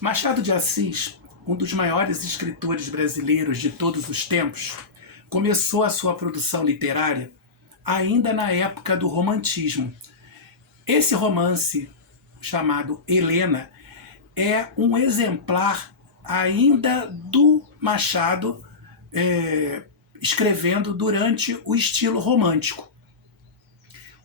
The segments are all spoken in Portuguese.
Machado de Assis, um dos maiores escritores brasileiros de todos os tempos, começou a sua produção literária ainda na época do Romantismo. Esse romance, chamado Helena, é um exemplar ainda do Machado escrevendo durante o estilo romântico.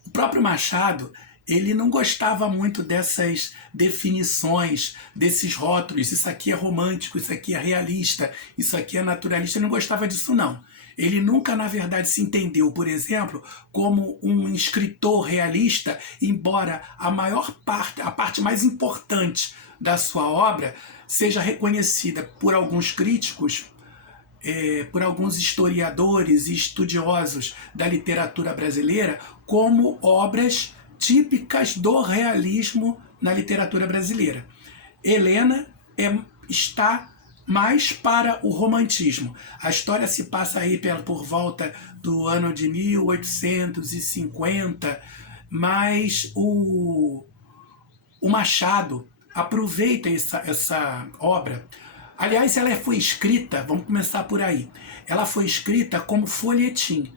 O próprio Machado, ele não gostava muito dessas definições, desses rótulos, isso aqui é romântico, isso aqui é realista, isso aqui é naturalista, ele não gostava disso não. Ele nunca, na verdade, se entendeu, por exemplo, como um escritor realista, embora a parte mais importante da sua obra seja reconhecida por alguns críticos, por alguns historiadores e estudiosos da literatura brasileira, como obras típicas do realismo na literatura brasileira. Helena está mais para o romantismo. A história se passa aí por volta do ano de 1850, mas o Machado aproveita essa obra. Aliás, ela foi escrita, vamos começar por aí, ela foi escrita como folhetim,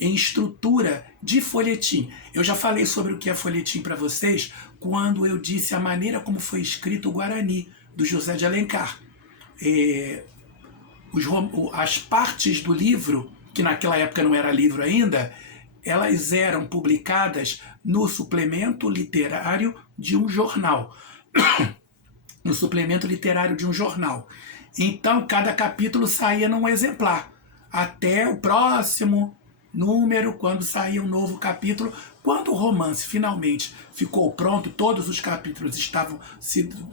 em estrutura de folhetim. Eu já falei sobre o que é folhetim para vocês quando eu disse a maneira como foi escrito o Guarani, do José de Alencar. As partes do livro, que naquela época não era livro ainda, elas eram publicadas no suplemento literário de um jornal. No suplemento literário de um jornal. Então, cada capítulo saía num exemplar, até o próximo número, quando saía um novo capítulo. Quando o romance finalmente ficou pronto, todos os capítulos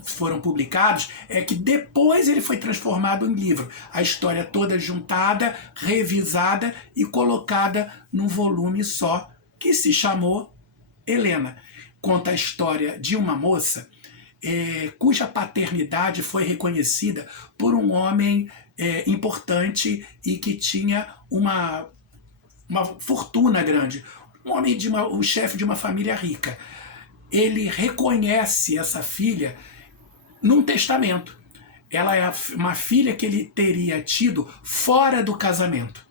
foram publicados, é que depois ele foi transformado em livro. A história toda juntada, revisada e colocada num volume só, que se chamou Helena. Conta a história de uma moça cuja paternidade foi reconhecida por um homem importante e que tinha uma fortuna grande, o chefe de uma família rica. Ele reconhece essa filha num testamento. Ela é uma filha que ele teria tido fora do casamento.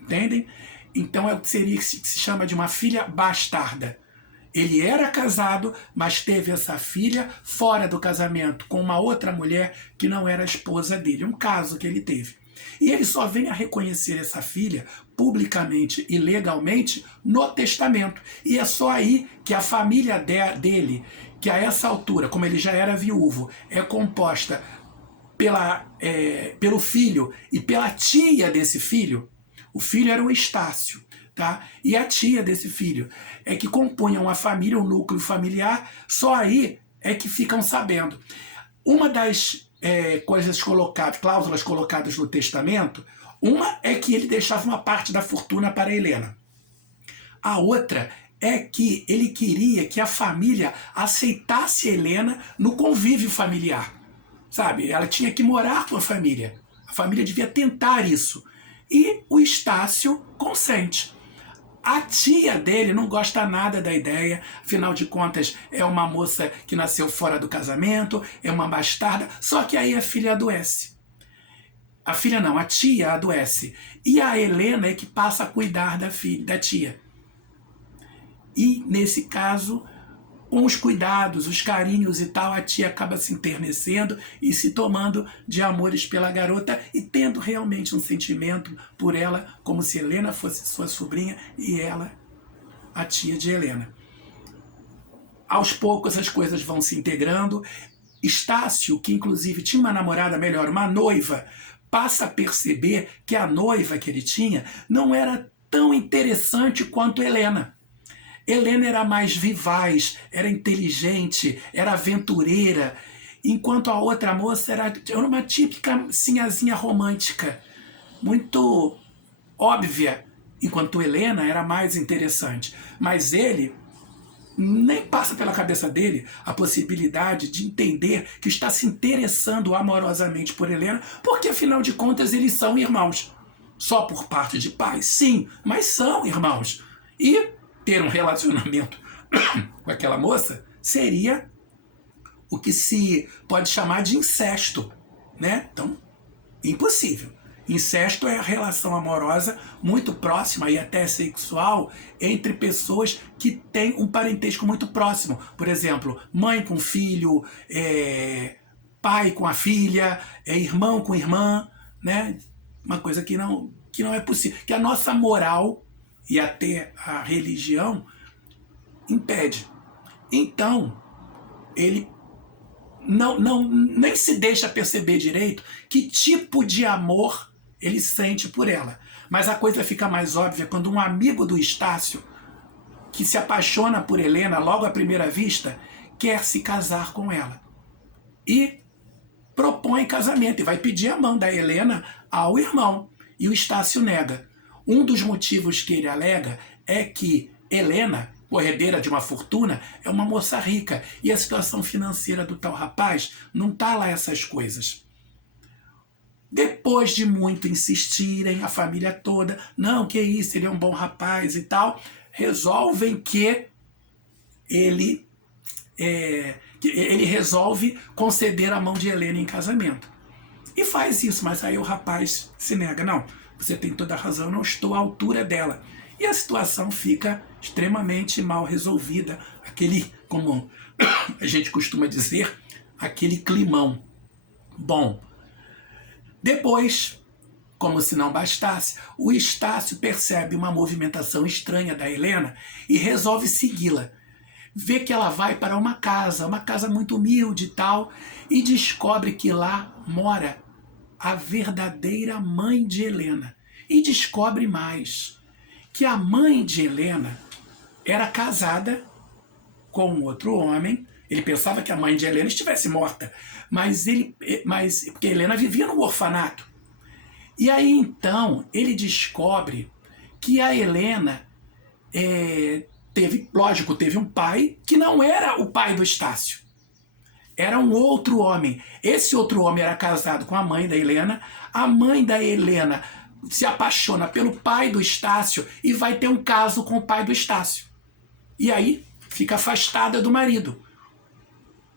Entendem? Então se chama de uma filha bastarda. Ele era casado, mas teve essa filha fora do casamento, com uma outra mulher que não era a esposa dele. Um caso que ele teve. E ele só vem a reconhecer essa filha publicamente e legalmente no testamento. E é só aí que a família dele, que a essa altura, como ele já era viúvo, é composta pelo filho e pela tia desse filho. O filho era o Estácio. Tá? E a tia desse filho é que compunham a família, o núcleo familiar, só aí é que ficam sabendo. Uma das cláusulas colocadas no testamento, uma é que ele deixava uma parte da fortuna para Helena. A outra é que ele queria que a família aceitasse Helena no convívio familiar. Sabe? Ela tinha que morar com a família devia tentar isso. E o Estácio consente. A tia dele não gosta nada da ideia, afinal de contas é uma moça que nasceu fora do casamento, é uma bastarda, só que aí a filha adoece. A tia adoece. E a Helena é que passa a cuidar da tia. E nesse caso, com os cuidados, os carinhos e tal, a tia acaba se enternecendo e se tomando de amores pela garota e tendo realmente um sentimento por ela, como se Helena fosse sua sobrinha e ela a tia de Helena. Aos poucos as coisas vão se integrando. Estácio, que inclusive tinha uma namorada melhor, uma noiva, passa a perceber que a noiva que ele tinha não era tão interessante quanto Helena. Helena era mais vivaz, era inteligente, era aventureira, enquanto a outra moça era uma típica sinhazinha romântica, muito óbvia, enquanto Helena era mais interessante. Mas ele nem passa pela cabeça dele a possibilidade de entender que está se interessando amorosamente por Helena, porque afinal de contas eles são irmãos. Só por parte de pai? Sim, mas são irmãos. E ter um relacionamento com aquela moça seria o que se pode chamar de incesto, né? Então, impossível. Incesto é a relação amorosa muito próxima e até sexual entre pessoas que têm um parentesco muito próximo. Por exemplo, mãe com filho, pai com a filha, irmão com irmã, né? Uma coisa que não é possível, que a nossa moral e até a religião impede. Então, ele nem se deixa perceber direito que tipo de amor ele sente por ela. Mas a coisa fica mais óbvia quando um amigo do Estácio, que se apaixona por Helena logo à primeira vista, quer se casar com ela. E propõe casamento e vai pedir a mão da Helena ao irmão. E o Estácio nega. Um dos motivos que ele alega é que Helena, herdeira de uma fortuna, é uma moça rica. E a situação financeira do tal rapaz não tá lá essas coisas. Depois de muito insistirem, a família toda, não, que isso, ele é um bom rapaz e tal, resolvem que ele resolve conceder a mão de Helena em casamento. E faz isso, mas aí o rapaz se nega. Não, você tem toda a razão, eu não estou à altura dela. E a situação fica extremamente mal resolvida. Aquele, como a gente costuma dizer, aquele climão. Bom, depois, como se não bastasse, o Estácio percebe uma movimentação estranha da Helena e resolve segui-la. Vê que ela vai para uma casa muito humilde e tal, e descobre que lá mora a verdadeira mãe de Helena. E descobre mais, que a mãe de Helena era casada com outro homem. Ele pensava que a mãe de Helena estivesse morta, mas porque Helena vivia no orfanato. E aí então ele descobre que a Helena teve um pai que não era o pai do Estácio. Era um outro homem. Esse outro homem era casado com a mãe da Helena. A mãe da Helena se apaixona pelo pai do Estácio e vai ter um caso com o pai do Estácio. E aí fica afastada do marido.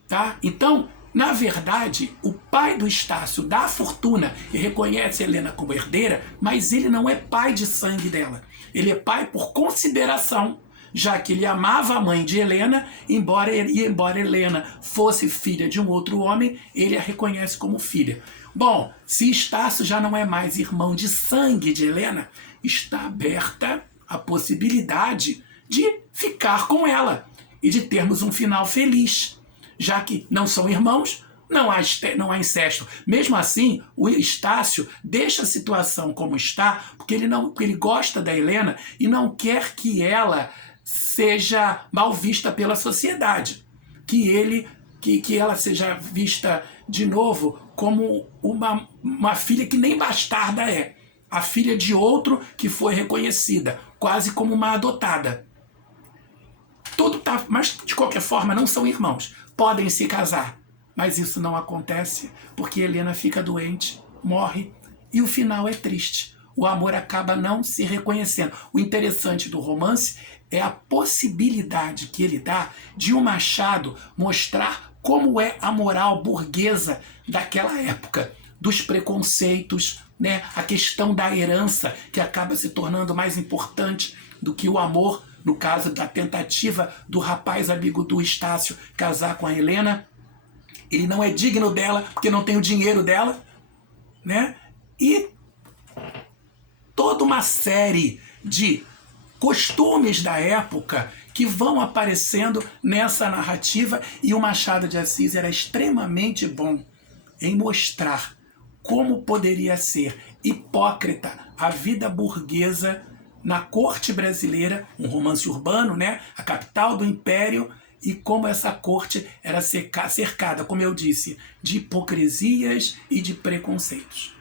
Tá? Então, na verdade, o pai do Estácio dá a fortuna e reconhece Helena como herdeira, mas ele não é pai de sangue dela. Ele é pai por consideração, já que ele amava a mãe de Helena, embora Helena fosse filha de um outro homem, ele a reconhece como filha. Bom, se Estácio já não é mais irmão de sangue de Helena, está aberta a possibilidade de ficar com ela e de termos um final feliz. Já que não são irmãos, não há incesto. Mesmo assim, o Estácio deixa a situação como está, porque ele gosta da Helena e não quer que ela seja mal vista pela sociedade. Que ela seja vista de novo como uma filha que nem bastarda é. A filha de outro que foi reconhecida, quase como uma adotada. Mas, de qualquer forma, não são irmãos. Podem se casar, mas isso não acontece porque Helena fica doente, morre e o final é triste. O amor acaba não se reconhecendo. O interessante do romance é a possibilidade que ele dá de o Machado mostrar como é a moral burguesa daquela época, dos preconceitos, né? A questão da herança, que acaba se tornando mais importante do que o amor, no caso da tentativa do rapaz amigo do Estácio casar com a Helena. Ele não é digno dela porque não tem o dinheiro dela, né? E toda uma série de costumes da época que vão aparecendo nessa narrativa, e o Machado de Assis era extremamente bom em mostrar como poderia ser hipócrita a vida burguesa na corte brasileira, um romance urbano, né? A capital do império, e como essa corte era cercada, como eu disse, de hipocrisias e de preconceitos.